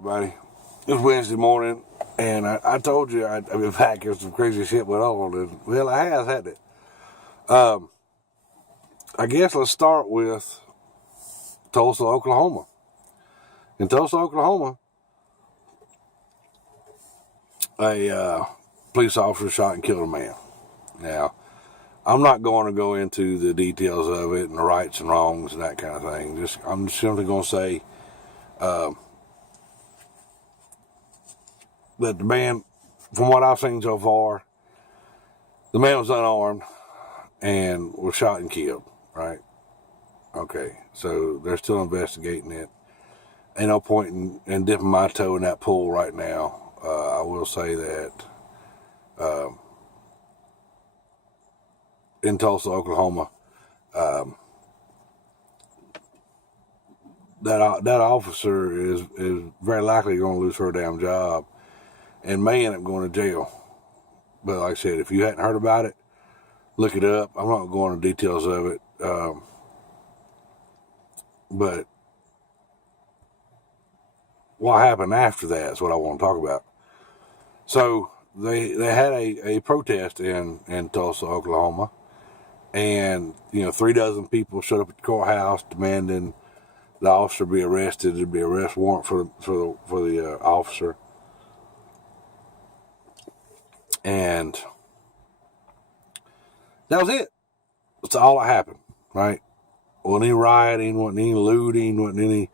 Everybody, it's Wednesday morning, and I told you I'd be back if some crazy shit went on, and well, I have, hadn't it? I guess let's start with Tulsa, Oklahoma. In Tulsa, Oklahoma, a police officer shot and killed a man. Now, I'm not going to go into the details of it and the rights and wrongs and that kind of thing. I'm simply going to say that the man, from what I've seen so far, the man was unarmed and was shot and killed, right? Okay, so they're still investigating it. Ain't no point in dipping my toe in that pool right now. I will say that in Tulsa, Oklahoma, that officer is very likely going to lose her damn job and may end up going to jail. But like I said, if you hadn't heard about it, look it up. I'm not going into details of it. But what happened after that is what I want to talk about. So they had a protest in Tulsa, Oklahoma, and 36 people showed up at the courthouse demanding the officer be arrested. There'd be an arrest warrant for the officer, and that was it. That's all that happened, right? Wasn't any rioting, wasn't any looting, wasn't any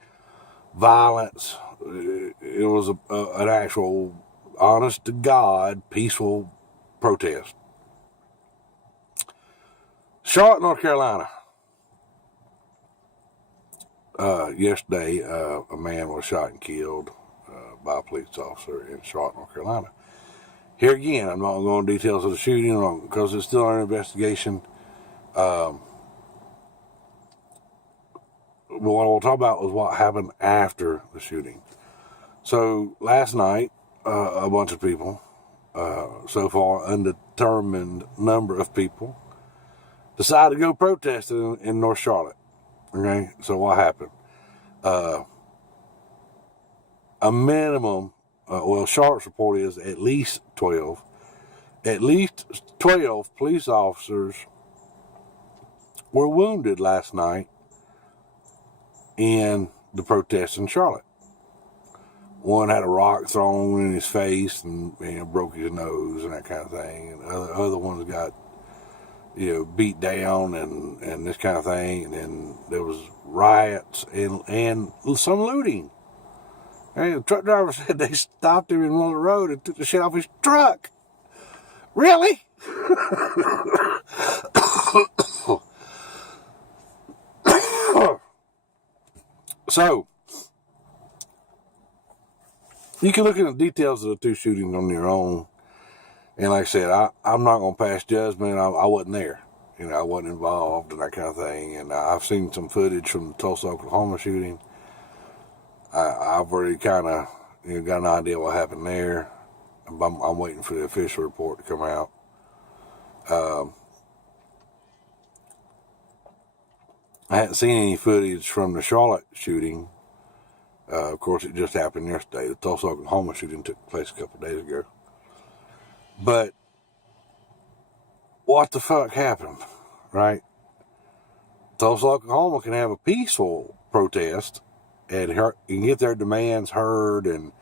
violence. It was an actual, honest to God, peaceful protest. Charlotte, North Carolina. Yesterday, a man was shot and killed by a police officer in Charlotte, North Carolina. Here again, I'm not going to go into details of the shooting because it's still under investigation. But what I will talk about was what happened after the shooting. So last night, a bunch of people, so far undetermined number of people, decided to go protest in North Charlotte. Okay, so what happened? A minimum, Charlotte's report is at least 12 police officers were wounded last night in the protest in Charlotte. One had a rock thrown in his face and broke his nose and that kind of thing. And other ones got beat down and this kind of thing. And then there was riots and some looting. And the truck driver said they stopped him in the middle of the road and took the shit off his truck. Really? So, you can look at the details of the two shootings on your own. And like I said, I'm not going to pass judgment. I wasn't there. I wasn't involved and that kind of thing. And I've seen some footage from the Tulsa, Oklahoma shooting. I've already kind of got an idea what happened there. I'm waiting for the official report to come out. I hadn't seen any footage from the Charlotte shooting. Of course, it just happened yesterday. The Tulsa, Oklahoma shooting took place a couple of days ago. But what the fuck happened, right? Tulsa, Oklahoma can have a peaceful protest and get their demands heard and,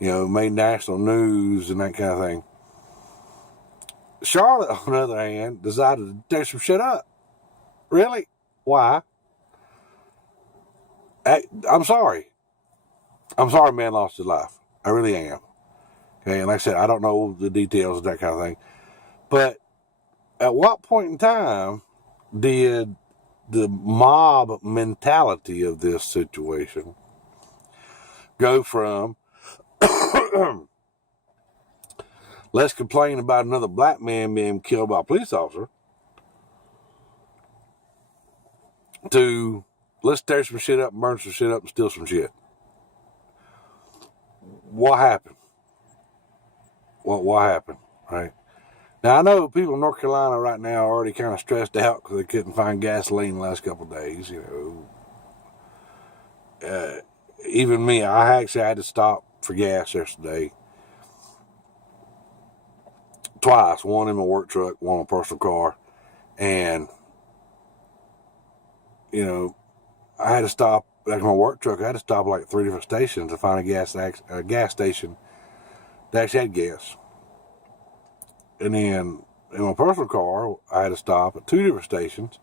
made national news and that kind of thing. Charlotte, on the other hand, decided to tear some shit up. Really? Why? I'm sorry. I'm sorry a man lost his life. I really am. Okay, and like I said, I don't know the details of that kind of thing. But at what point in time did the mob mentality of this situation go from let's complain about another black man being killed by a police officer to let's tear some shit up, burn some shit up, and steal some shit? What happened? What happened, right? Now, I know people in North Carolina right now are already kind of stressed out because they couldn't find gasoline the last couple of days, even me, I actually had to stop for gas yesterday twice. One in my work truck, one in my personal car. And, you know, I had to stop, like my work truck, I had to stop like 3 different stations to find a gas station that actually had gas. And then in my personal car, I had to stop at 2 different stations.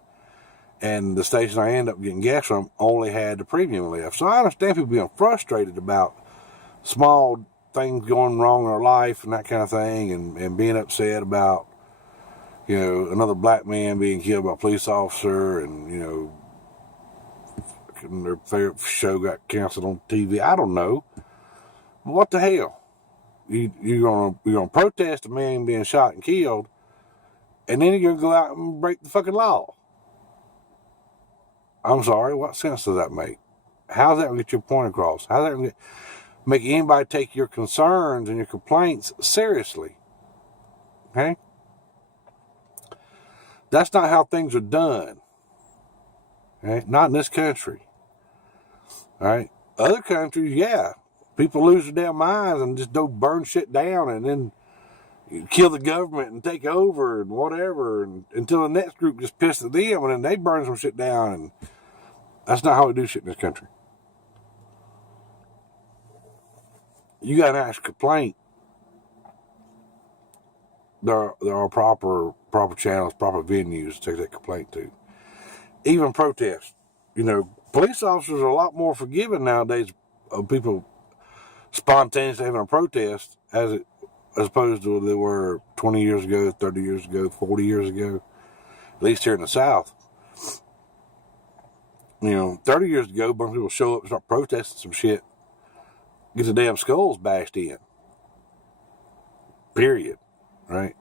And the station I ended up getting gas from only had the premium lift. So I understand people being frustrated about small things going wrong in their life and that kind of thing, and being upset about, you know, another black man being killed by a police officer, and, you know, their favorite show got canceled on TV. I don't know. What the hell? You're gonna protest a man being shot and killed, and then you're gonna go out and break the fucking law. I'm sorry, what sense does that make? How's that going to get your point across? How's that going to make anybody take your concerns and your complaints seriously? Okay? That's not how things are done. Okay? Not in this country. All right? Other countries, yeah. People lose their damn minds and just don't burn shit down and then kill the government and take over and whatever, and until the next group just pisses at them and then they burn some shit down. And that's not how we do shit in this country. You got an actual complaint. There are proper channels, proper venues to take that complaint to. Even protests. You know, police officers are a lot more forgiving nowadays of people spontaneously having a protest as opposed to what they were 20 years ago, 30 years ago, 40 years ago, at least here in the South. You know, 30 years ago, a bunch of people show up and start protesting some shit, get the damn skulls bashed in. Period. Right?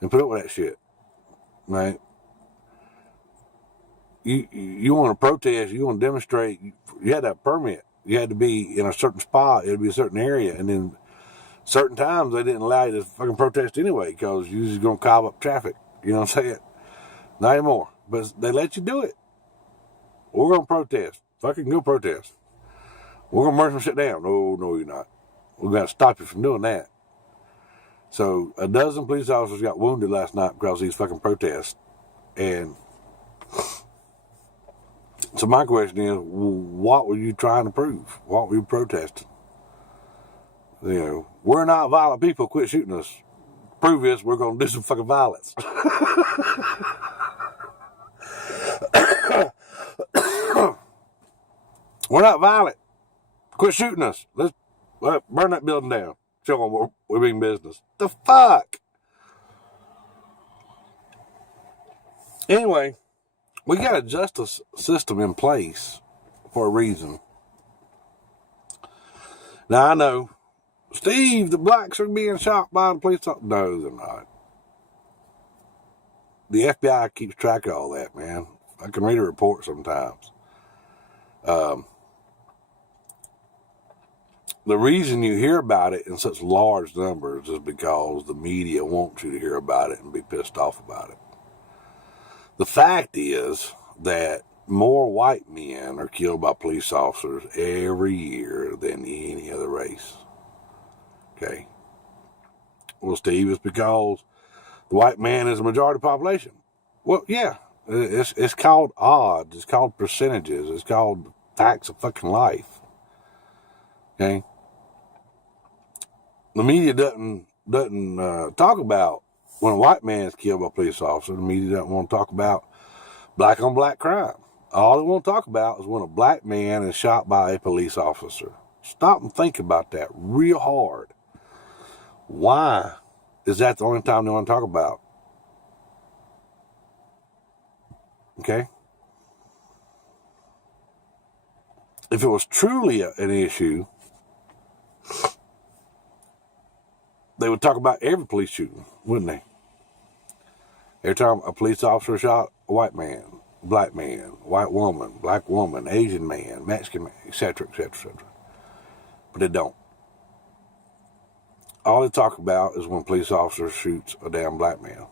And put up with that shit. Right? You want to protest, you want to demonstrate, you had to have a permit. You had to be in a certain spot, it had to be a certain area, and then certain times they didn't allow you to fucking protest anyway because you're just going to cobble up traffic. You know what I'm saying? Not anymore. But they let you do it. We're going to protest. Fucking go protest. We're going to burn some shit down. No, you're not. We're going to stop you from doing that. So, a dozen police officers got wounded last night because of these fucking protests. And so my question is, what were you trying to prove? What were you protesting? You know, we're not violent people. Quit shooting us. Prove this, we're going to do some fucking violence. We're not violent. Quit shooting us. Let's burn that building down. Show them we're being business. The fuck? Anyway, we got a justice system in place for a reason. Now, I know, Steve, the blacks are being shot by the police officer. No, they're not. The FBI keeps track of all that, man. I can read a report sometimes. The reason you hear about it in such large numbers is because the media wants you to hear about it and be pissed off about it. The fact is that more white men are killed by police officers every year than any other race. Okay. Well, Steve, it's because the white man is the majority of the population. Well, yeah. It's called odds. It's called percentages. It's called facts of fucking life. Okay. The media doesn't talk about when a white man is killed by a police officer. The media doesn't want to talk about black on black crime. All they want to talk about is when a black man is shot by a police officer. Stop and think about that real hard. Why is that the only time they want to talk about? Okay? If it was truly an issue, they would talk about every police shooting, wouldn't they? Every time a police officer shot a white man, black man, white woman, black woman, Asian man, Mexican man, etc., etc., etc. But they don't. All they talk about is when a police officer shoots a damn black man.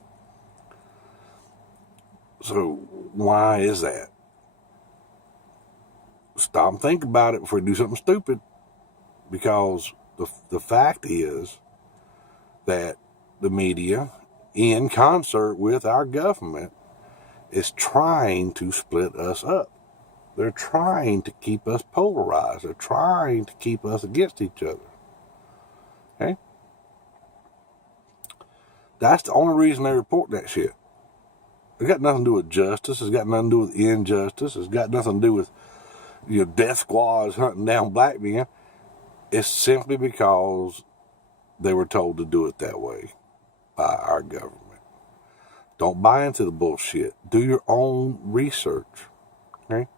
So why is that? stop and think about it before you do something stupid. Because the fact is that the media, in concert with our government, is trying to split us up. They're trying to keep us polarized. They're trying to keep us against each other. Okay? That's the only reason they report that shit. It's got nothing to do with justice. It's got nothing to do with injustice. It's got nothing to do with, death squads hunting down black men. It's simply because they were told to do it that way by our government. Don't buy into the bullshit. Do your own research. Okay?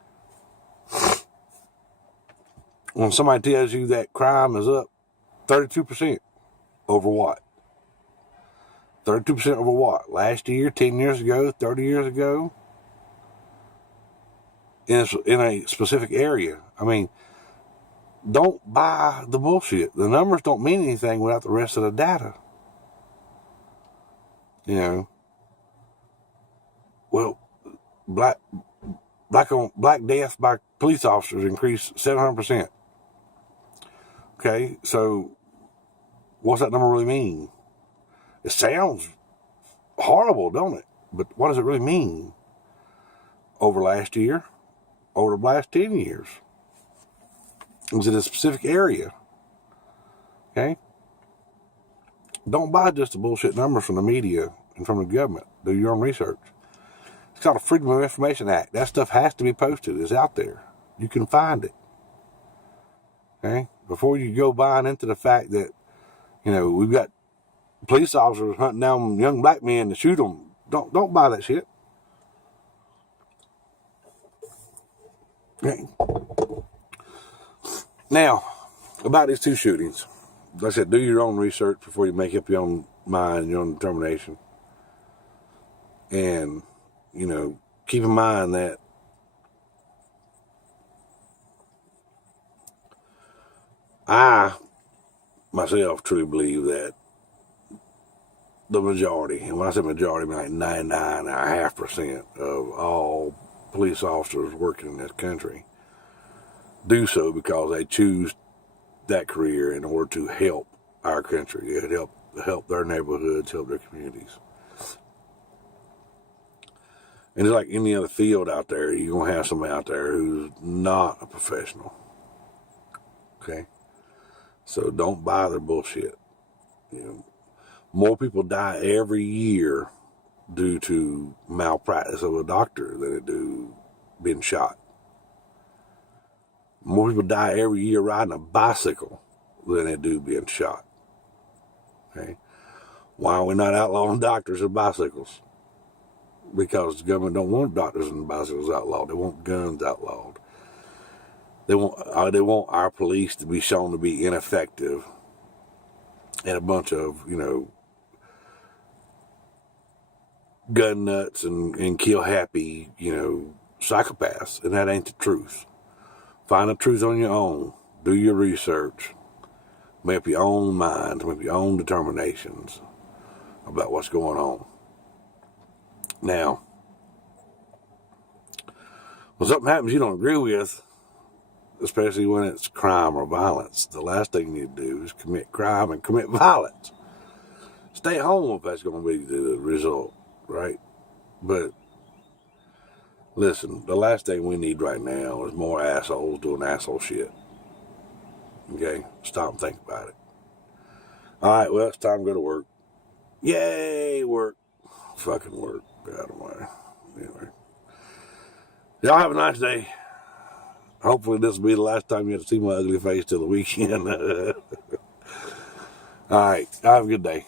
When somebody tells you that crime is up 32%, over what? 32% over what? Last year, 10 years ago, 30 years ago? In a specific area. I mean, don't buy the bullshit. The numbers don't mean anything without the rest of the data. Well, black death by police officers increased 700%. Okay, so what's that number really mean? It sounds horrible, don't it? But what does it really mean? Over last year? Over the last 10 years? Was it a specific area? Okay? Don't buy just the bullshit numbers from the media and from the government. Do your own research. It's called the Freedom of Information Act. That stuff has to be posted. It's out there. You can find it. Okay? Before you go buying into the fact that, we've got police officers hunting down young black men to shoot them. Don't buy that shit. Okay. Now, about these two shootings. Like I said, do your own research before you make up your own mind, your own determination. And, keep in mind that I, myself, truly believe that the majority, and when I say majority, I mean like 99.5% of all police officers working in this country do so because they choose that career in order to help our country, help their neighborhoods, help their communities. And it's like any other field out there, you're going to have somebody out there who's not a professional. Okay? So don't buy their bullshit. More people die every year due to malpractice of a doctor than they do being shot. More people die every year riding a bicycle than they do being shot. Okay? Why are we not outlawing doctors and bicycles? Because the government don't want doctors and bicycles outlawed. They want guns outlawed. They want our police to be shown to be ineffective and a bunch of, gun nuts and kill happy, psychopaths. And that ain't the truth. Find the truth on your own. Do your research. Make up your own minds. Make up your own determinations about what's going on. Now, when something happens you don't agree with, especially when it's crime or violence, the last thing you need to do is commit crime and commit violence. Stay home if that's going to be the result, right? But listen, the last thing we need right now is more assholes doing asshole shit. Okay? Stop and think about it. All right, well, it's time to go to work. Yay, work. Fucking work. Get out of my way. Anyway. Y'all have a nice day. Hopefully this will be the last time you have to see my ugly face till the weekend. All right. Have a good day.